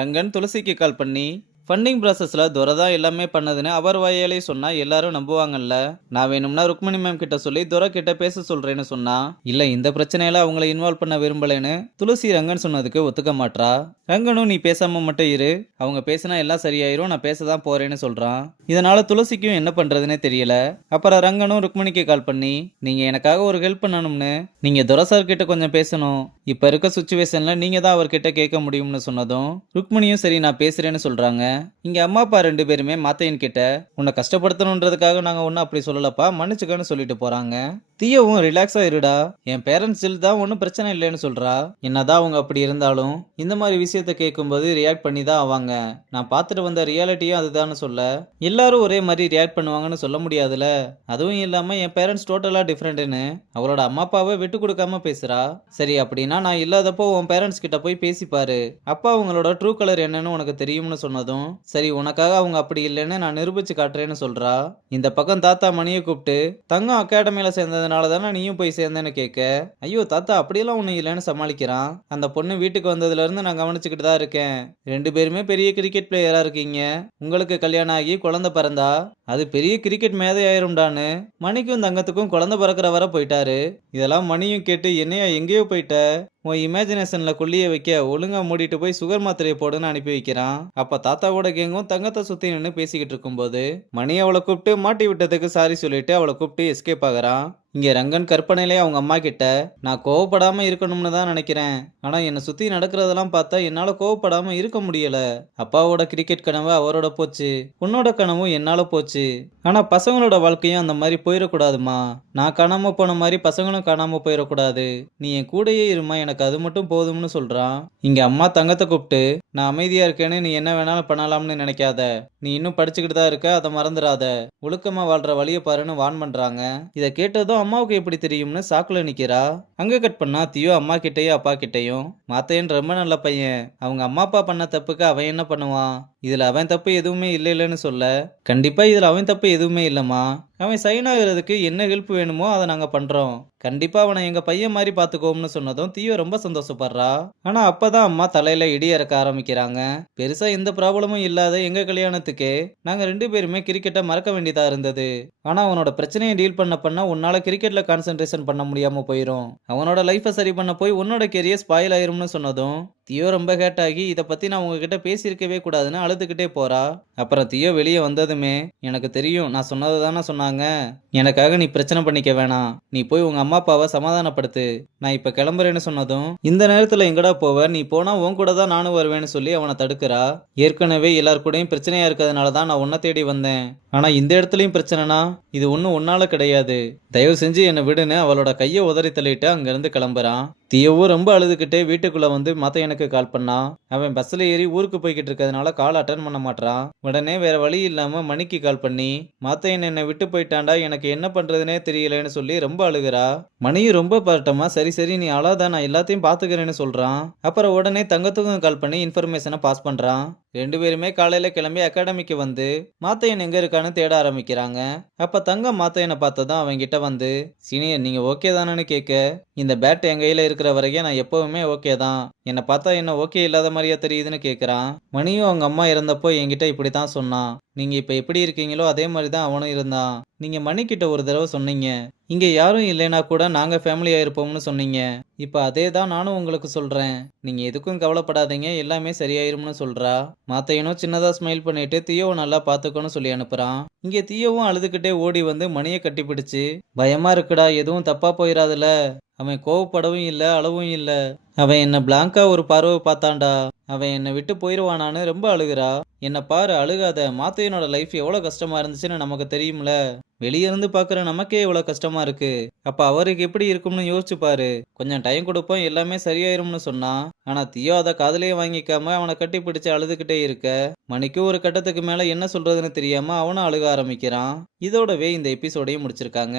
ரங்கன் துளசிக்கு கால் பண்ணி ஃபண்டிங் ப்ராசஸில் துரை தான் எல்லாமே பண்ணதுன்னு அவர் வாயாலே சொன்னால் எல்லாரும் நம்புவாங்கல்ல. நான் வேணும்னா ருக்மணி மேம் கிட்ட சொல்லி துரை கிட்ட பேச சொல்கிறேன்னு சொன்னா, இல்லை இந்த பிரச்சனையில அவங்கள இன்வால்வ் பண்ண விரும்பலைன்னு துளசி ரங்கன் சொன்னதுக்கு ஒத்துக்க மாட்றா. ரங்கனும் நீ பேசாமல் மட்டும் இரு, அவங்க பேசினா எல்லாம் சரியாயிரும், நான் பேச தான் போகிறேன்னு சொல்கிறான். இதனால் துளசிக்கும் என்ன பண்ணுறதுனே தெரியல. அப்புறம் ரங்கனும் ருக்மணிக்கு கால் பண்ணி, நீங்கள் எனக்காக ஒரு ஹெல்ப் பண்ணணும்னு, நீங்கள் துரை சார் கிட்ட கொஞ்சம் பேசணும், இப்போ இருக்க சுச்சுவேஷனில் நீங்கள் தான் அவர்கிட்ட கேட்க முடியும்னு சொன்னதும் ருக்மணியும் சரி நான் பேசுகிறேன்னு சொல்கிறாங்க. இங்க அம்மா அப்பா 2 பேருமே மாத்தையன் கிட்ட உன்னை கஷ்டப்படுத்தணுன்றதுக்காக நாங்க ஒன்னும் அப்படி சொல்லலப்பா, மன்னிச்சுக்கன்னு சொல்லிட்டு போறாங்க. தியோவும் ரிலாக்ஸா இருடா, என் பேரண்ட்ஸ் தான் ஒன்றும் பிரச்சனை இல்லைன்னு சொல்றா. என்னதான் அவங்க அப்படி இருந்தாலும் இந்த மாதிரி விஷயத்த கேட்கும்போது ரியாக்ட் பண்ணி தான் ஆவாங்க. நான் பார்த்துட்டு வந்த ரியாலிட்டியும் அதுதான்னு சொல்ல, எல்லாரும் ஒரே மாதிரி ரியாக்ட் பண்ணுவாங்கன்னு சொல்ல முடியாதுல. அதுவும் இல்லாம என் பேரண்ட்ஸ் டோட்டலா டிஃப்ரெண்ட்னு அவளோட அம்மா அப்பாவை விட்டு கொடுக்காம பேசுறா. சரி அப்படின்னா நான் இல்லாதப்போ உன் பேரண்ட்ஸ் கிட்ட போய் பேசிப்பாரு, அப்பா அவங்களோட ட்ரூ கலர் என்னன்னு உனக்கு தெரியும்னு சொன்னதும், சரி உனக்காக அவங்க அப்படி இல்லைன்னு நான் நிரூபிச்சு காட்டுறேன்னு சொல்றா. இந்த பக்கம் தாத்தா மணியை கூப்பிட்டு, தங்கம் அகாடமியில சேர்ந்ததுனால தானே நீயும் போய் சேர்ந்தேன்னு கேட்க, ஐயோ தாத்தா அப்படியெல்லாம் ஒன்றும் இல்லைன்னு சமாளிக்கிறான். அந்த பொண்ணு வீட்டுக்கு வந்ததுல இருந்து நான் கவனிச்சுக்கிட்டு தான் இருக்கேன், 2 பேருமே பெரிய கிரிக்கெட் பிளேயரா இருக்கீங்க, உங்களுக்கு கல்யாணம் ஆகி குழந்தை பிறந்தா அது பெரிய கிரிக்கெட் மேதை ஆயிரும்டான்னு மணிக்கும் தங்கத்துக்கும் குழந்தை பிறக்கிற வர போயிட்டாரு. இதெல்லாம் மணியும் கேட்டு என்னையா எங்கேயோ போயிட்ட, உன் இமேஜினேஷன்ல கொல்லிய வைக்க ஒழுங்கா மூடிட்டு போய் சுகர் மாத்திரையை போடுன்னு அனுப்பி வைக்கிறான். அப்ப தாத்தாவோட கேங்கும் தங்கத்தை சுத்தி நின்று பேசிக்கிட்டு இருக்கும்போது மணி அவளை கூப்பிட்டு மாட்டி விட்டதுக்கு சாரி சொல்லிட்டு அவளை கூப்பிட்டு எஸ்கேப் ஆகுறான். இங்க ரங்கன் கற்பனையிலே அவங்க அம்மா கிட்ட, நான் கோவப்படாம இருக்கணும்னு தான் நினைக்கிறேன், ஆனா என்னை சுத்தி நடக்கிறதெல்லாம் பார்த்தா என்னால கோவப்படாம இருக்க முடியல. அப்பாவோட கிரிக்கெட் கனவு அவரோட போச்சு, உன்னோட கனவும் என்னால போச்சு, ஆனா பசங்களோட வாழ்க்கையும் அந்த மாதிரி போயிடக்கூடாதுமா, நான் காணாம போன மாதிரி பசங்களும் காணாம போயிடக்கூடாது, நீ என் கூடயே இருமா, எனக்கு அது மட்டும் போதும்னு சொல்றான். இங்க அம்மா தங்கத்தை கூப்பிட்டு, நான் அமைதியா இருக்கேன்னு நீ என்ன வேணாலும் பண்ணலாம்னு நினைக்காத, நீ இன்னும் படிச்சுக்கிட்டு தான் இருக்க, அதை மறந்துடாத, ஒழுக்கமா வாழ்ற வழியை பாருன்னு வான் பண்றாங்க. இதை கேட்டதும் அம்மாவுக்கு எப்படி தெரியும்னு சாக்குல நிக்கிறா. அங்க கட் பண்ணா தியோ அம்மா கிட்டயும் அப்பா கிட்டயும், மாத்தையன் ரொம்ப நல்ல பையன், அவங்க அம்மா அப்பா பண்ண தப்புக்கு அவன் என்ன பண்ணுவான், இதுல அவன் தப்பு எதுவுமே இல்லைன்னு சொல்ல, கண்டிப்பா இதுல அவன் தப்பு எதுவுமே இல்லம்மா, அவன் சைன் ஆகுறதுக்கு என்ன ஹெல்ப் வேணுமோ அதை நாங்க பண்றோம், கண்டிப்பா அவனை எங்க பையன் மாதிரி பாத்துக்கோம்னு சொன்னதும் தியோ ரொம்ப சந்தோஷப்படுறா. ஆனா அப்பதான் அம்மா தலையில இடி இறக்க ஆரம்பிக்கிறாங்க. பெருசா எந்த ப்ராப்ளமும் இல்லாத எங்க கல்யாணத்துக்கு நாங்க 2 பேருமே கிரிக்கெட்டை மறக்க வேண்டியதா இருந்தது, ஆனா அவனோட பிரச்சனையை டீல் பண்ண உன்னால கிரிக்கெட்ல கான்சென்ட்ரேஷன் பண்ண முடியாம போயிரும், அவனோட லைஃபை சரி பண்ண போய் உன்னோட கெரியர் ஸ்பாயில் ஆயிரும்னு சொன்னதும் தியோ ரொம்ப ஹேட் ஆகி, இதை பத்தி நான் உங்ககிட்ட பேசியிருக்கவே கூடாதுன்னு அழுதுகிட்டே போறா. அப்புறம் தியோ வெளியே வந்ததுமே, எனக்கு தெரியும் நான் சொன்னதை தானே சொன்னாங்க, எனக்காக நீ பிரச்சனை பண்ணிக்க வேணாம், நீ போய் உங்க அம்மா அப்பாவை சமாதானப்படுத்து, நான் இப்ப கிளம்புறேன்னு சொன்னதும், இந்த நேரத்துல எங்கடா போவ, நீ போனா உன் கூட தான் நானும் வருவேன்னு சொல்லி அவனை தடுக்கிறா. ஏற்கனவே எல்லார் கூடயும் பிரச்சனையா இருக்கிறதுனால தான் நான் உன்னை தேடி வந்தேன், ஆனா இந்த இடத்துலயும் பிரச்சனைனா இது ஒன்றும் ஒன்னால கிடையாது, தயவு செஞ்சு என்னை விடுன்னு அவளோட கையை உதறி தள்ளிட்டு அங்கிருந்து கிளம்புறான். தியோவும் ரொம்ப அழுதுகிட்டே வீட்டுக்குள்ள வந்து மாத்தையனுக்கு கால் பண்ணான். அவன் பஸ்ல ஏறி ஊருக்கு போய்கிட்டு இருக்கிறதுனால கால் அட்டன் பண்ண மாட்டான். உடனே வேற வழி இல்லாம மணிக்கு கால் பண்ணி, மாத்தையன் என்னை விட்டு போயிட்டாண்டா, எனக்கு என்ன பண்றதுனே தெரியலன்னு சொல்லி ரொம்ப அழுகிறா. மணியும் ரொம்ப பதட்டமா, சரி சரி நீ அழாத, நான் எல்லாத்தையும் பாத்துக்கிறேன்னு சொல்றான். அப்புறம் உடனே தங்கத்துக்கும் கால் பண்ணி இன்ஃபர்மேஷனை பாஸ் பண்றான். 2 பேருமே காலையில கிளம்பி அகாடமிக்கு வந்து மாத்தையன் எங்க இருக்கான்னு தேட ஆரம்பிக்கிறாங்க. அப்ப தங்கம் மாத்தையனை பார்த்ததும் அவங்க கிட்ட வந்து, சீனியர் நீங்க ஓகே தானேன்னு கேட்க, இந்த பேட் என் கையில இருக்கிற வரைக்கும் நான் எப்பவுமே ஓகே தான், என்னை பார்த்தா என்ன ஓகே இல்லாத மாதிரியா தெரியுதுன்னு கேட்குறான். மணியும் அவங்க அம்மா இறந்தப்போ என்கிட்ட இப்படி தான் சொன்னான், நீங்க இப்ப எப்படி இருக்கீங்களோ அதே மாதிரி தான் அவனும் இருந்தான், நீங்க மணிக்கிட்ட ஒரு தடவை சொன்னீங்க, இங்க யாரும் இல்லைனா கூட நாங்க ஃபேமிலியா இருப்போம்னு சொன்னீங்க, இப்ப அதே தான் நானும் உங்களுக்கு சொல்றேன், நீங்க எதுக்கும் கவலைப்படாதீங்க, எல்லாமே சரியாயிரும்னு சொல்றா. மாத்தையனும் சின்னதா ஸ்மைல் பண்ணிட்டு தியோவை நல்லா பாத்துக்கோன்னு சொல்லி அனுப்புறான். இங்க தியோவும் அழுதுகிட்டே ஓடி வந்து மணியை கட்டி பிடிச்சு, பயமா இருக்குடா, எதுவும் தப்பா போயிடாதுல, அவன் கோவப்படவும் இல்ல அளவும் இல்ல, அவன் என்ன பிளாங்கா ஒரு பார்வை பார்த்தான்டா, அவன் என்னை விட்டு போயிடுவானான்னு ரொம்ப அழுகிறா. என்னை பாரு அழுகாத, மாத்தையனோட லைஃப் எவ்வளோ கஷ்டமா இருந்துச்சுன்னு நமக்கு தெரியும்ல, வெளியே இருந்து பார்க்குற நமக்கே இவ்வளோ கஷ்டமா இருக்கு, அப்ப அவருக்கு எப்படி இருக்கும்னு யோசிச்சு பாரு, கொஞ்சம் டைம் கொடுப்போம் எல்லாமே சரியாயிரும்னு சொன்னான். ஆனா தியோ அதை காதலையே வாங்கிக்காம அவனை கட்டி பிடிச்சு அழுதுகிட்டே இருக்க, மணிக்கு ஒரு கட்டத்துக்கு மேல என்ன சொல்றதுன்னு தெரியாம அவனும் அழுக ஆரம்பிக்கிறான். இதோடவே இந்த எபிசோடையும் முடிச்சிருக்காங்க.